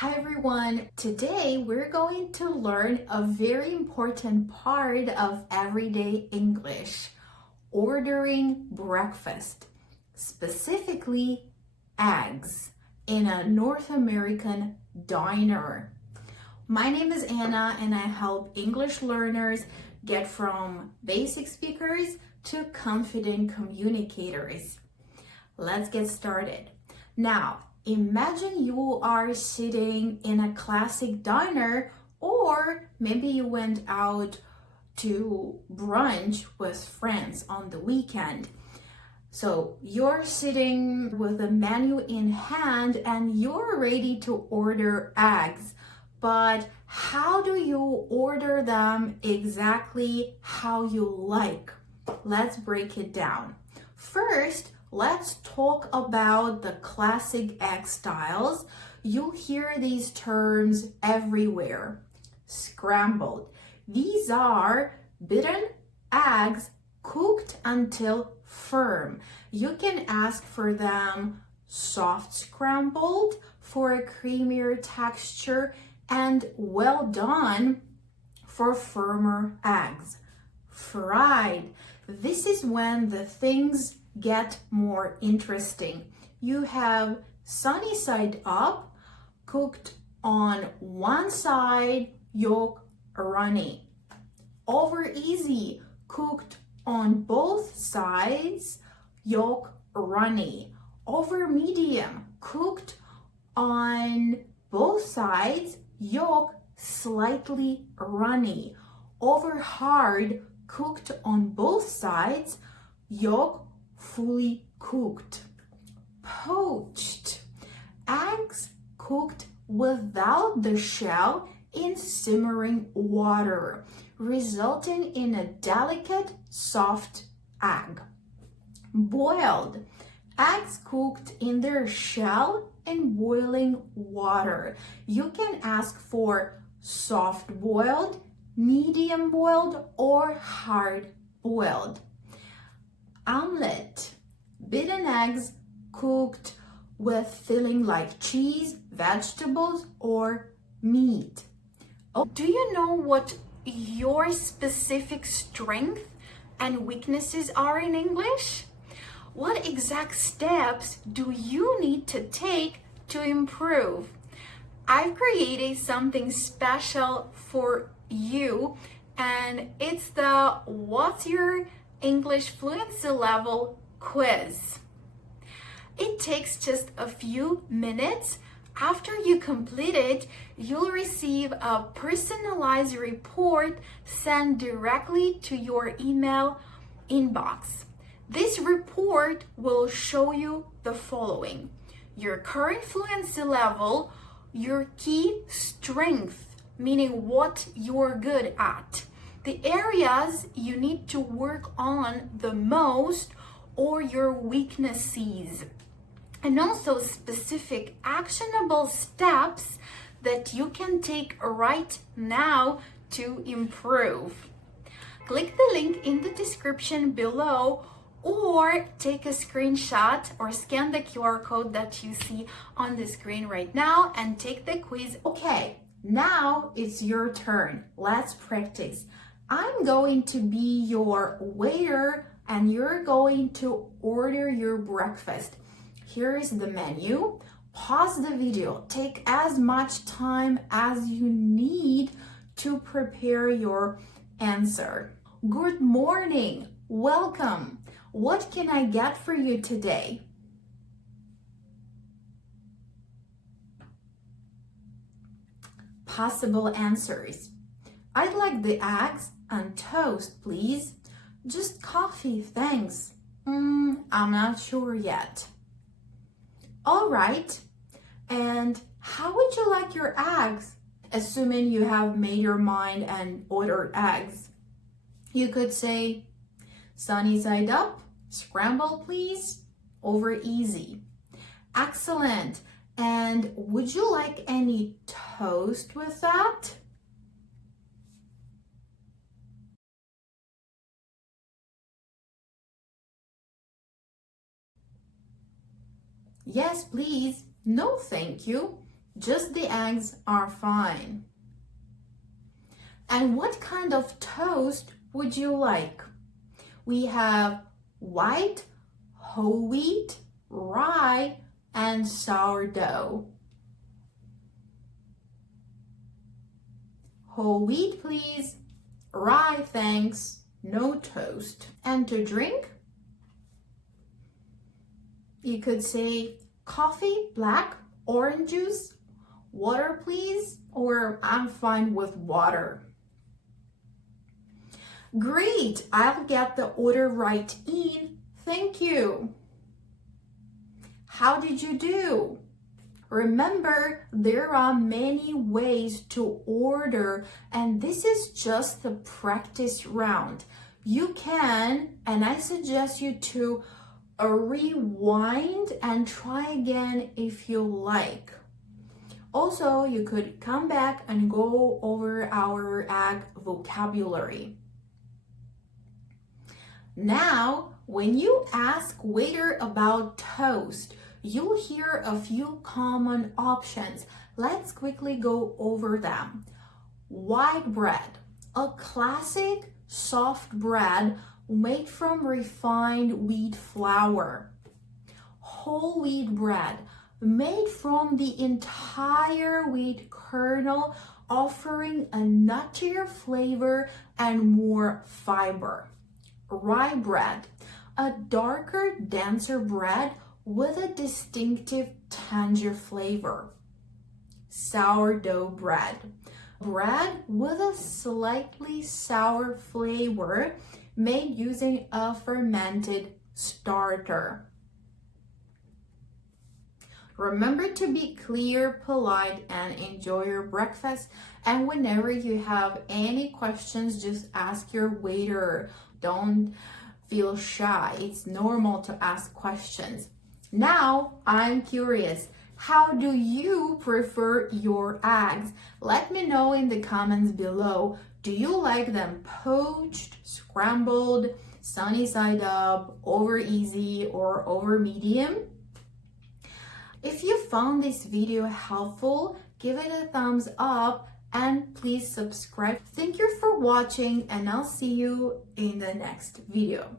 Hi everyone, today we're going to learn a very important part of everyday English, ordering breakfast, specifically eggs in a North American diner. My name is Anna and I help English learners get from basic speakers to confident communicators. Let's get started. Now, imagine you are sitting in a classic diner, or maybe you went out to brunch with friends on the weekend. So you're sitting with a menu in hand and you're ready to order eggs. But how do you order them exactly how you like? Let's break it down. First, let's talk about the classic egg styles. You hear these terms everywhere. Scrambled. These are beaten eggs cooked until firm. You can ask for them soft scrambled for a creamier texture and well done for firmer eggs. Fried. This is when the things get more interesting. You have sunny side up, cooked on one side, yolk runny. Over easy, cooked on both sides, yolk runny. Over medium, cooked on both sides, yolk slightly runny. Over hard, cooked on both sides, yolk fully cooked. Poached. Eggs cooked without the shell in simmering water, resulting in a delicate, soft egg. Boiled. Eggs cooked in their shell in boiling water. You can ask for soft boiled, medium boiled, or hard boiled. Omelette. Beaten eggs cooked with filling like cheese, vegetables, or meat. Oh, do you know what your specific strength and weaknesses are in English? What exact steps do you need to take to improve? I've created something special for you, and it's the What's Your English Fluency Level quiz. It takes just a few minutes. After you complete it, you'll receive a personalized report sent directly to your email inbox. This report will show you the following: your current fluency level, your key strength, meaning what you're good at, the areas you need to work on the most, or your weaknesses, and also specific actionable steps that you can take right now to improve. Click the link in the description below, or take a screenshot or scan the QR code that you see on the screen right now and take the quiz. Okay, now it's your turn. Let's practice. I'm going to be your waiter and you're going to order your breakfast. Here's the menu. Pause the video. Take as much time as you need to prepare your answer. Good morning. Welcome. What can I get for you today? Possible answers. I'd like the eggs and toast, please. Just coffee, thanks. I'm not sure yet. All right. And how would you like your eggs? Assuming you have made your mind and ordered eggs. You could say, sunny side up, scramble please, over easy. Excellent. And would you like any toast with that? Yes, please. No, thank you. Just the eggs are fine. And what kind of toast would you like? We have white, whole wheat, rye, and sourdough. Whole wheat, please. Rye, thanks. No toast. And to drink? You could say coffee, black, orange juice, water, please, or I'm fine with water. Great, I'll get the order right in. Thank you. How did you do? Remember, there are many ways to order, and this is just the practice round. You can, and I suggest you to rewind and try again if you like. Also, you could come back and go over our egg vocabulary. Now, when you ask waiter about toast, you'll hear a few common options. Let's quickly go over them. White bread, a classic soft bread made from refined wheat flour. Whole wheat bread, made from the entire wheat kernel, offering a nuttier flavor and more fiber. Rye bread, a darker, denser bread with a distinctive tangy flavor. Sourdough bread, bread with a slightly sour flavor made using a fermented starter. Remember to be clear, polite, and enjoy your breakfast. And whenever you have any questions, just ask your waiter. Don't feel shy. It's normal to ask questions. Now, I'm curious. How do you prefer your eggs? Let me know in the comments below. Do you like them poached, scrambled, sunny side up, over easy, or over medium? If you found this video helpful, give it a thumbs up and please subscribe. Thank you for watching, and I'll see you in the next video.